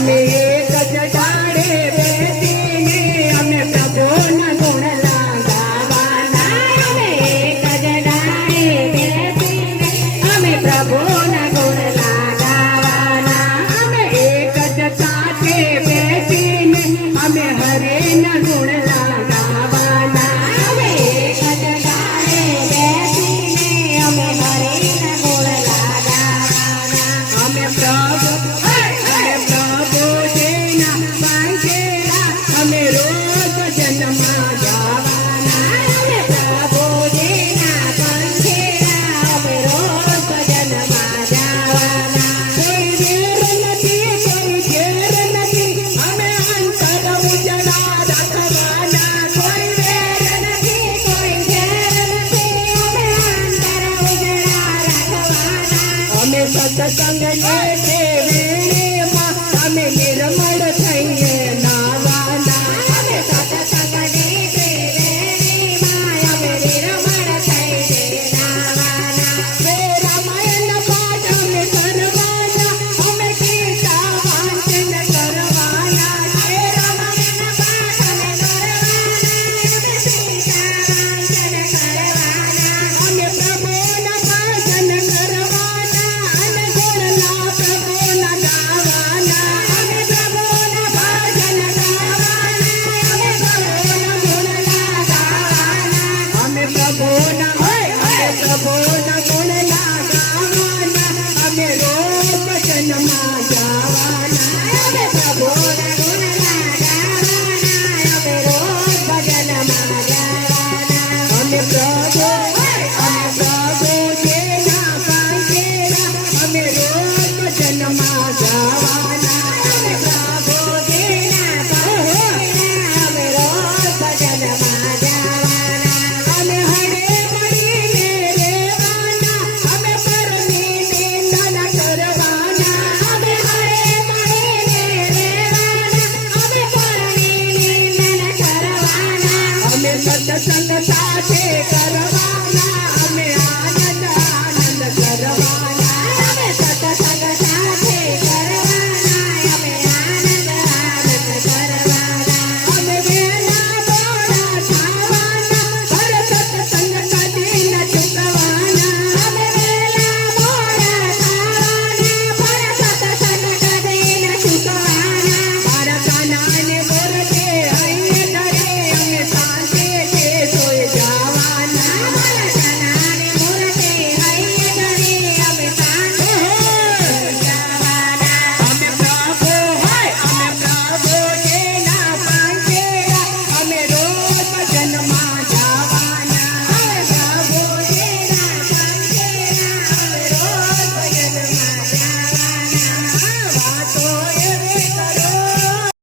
અમે એક જ ડાળે બેસીને અમે પ્રભુના ગુણ ગાવાના. અમે એક જ ડાળે બેસીને અમે પ્રભુના ગુણ ગાવાના. અમે એક જ સાથે બેસીને અમે હરેના ગુણ ગાવાના. અમે એક જ ડાળે બેસીને અમે હરેના ગુણ ગાવાના. અમે પ્રભુજીના પાંખેડા અમે રોજ જન્મમાં જવાના. અમે પ્રભુજીના પાંખેડા અમે રોજ જન્મમાં જવાના. કોઈ વેર નથી, કોઈ ઘેર નથી, અમે અંતર ઉજળા રાખવાના. કોઈ વેર નથી, કોઈ ઘેર નથી, અમે અંતર ઉજળા રાખવાના. અમે સત્સંગ લેખે વીણે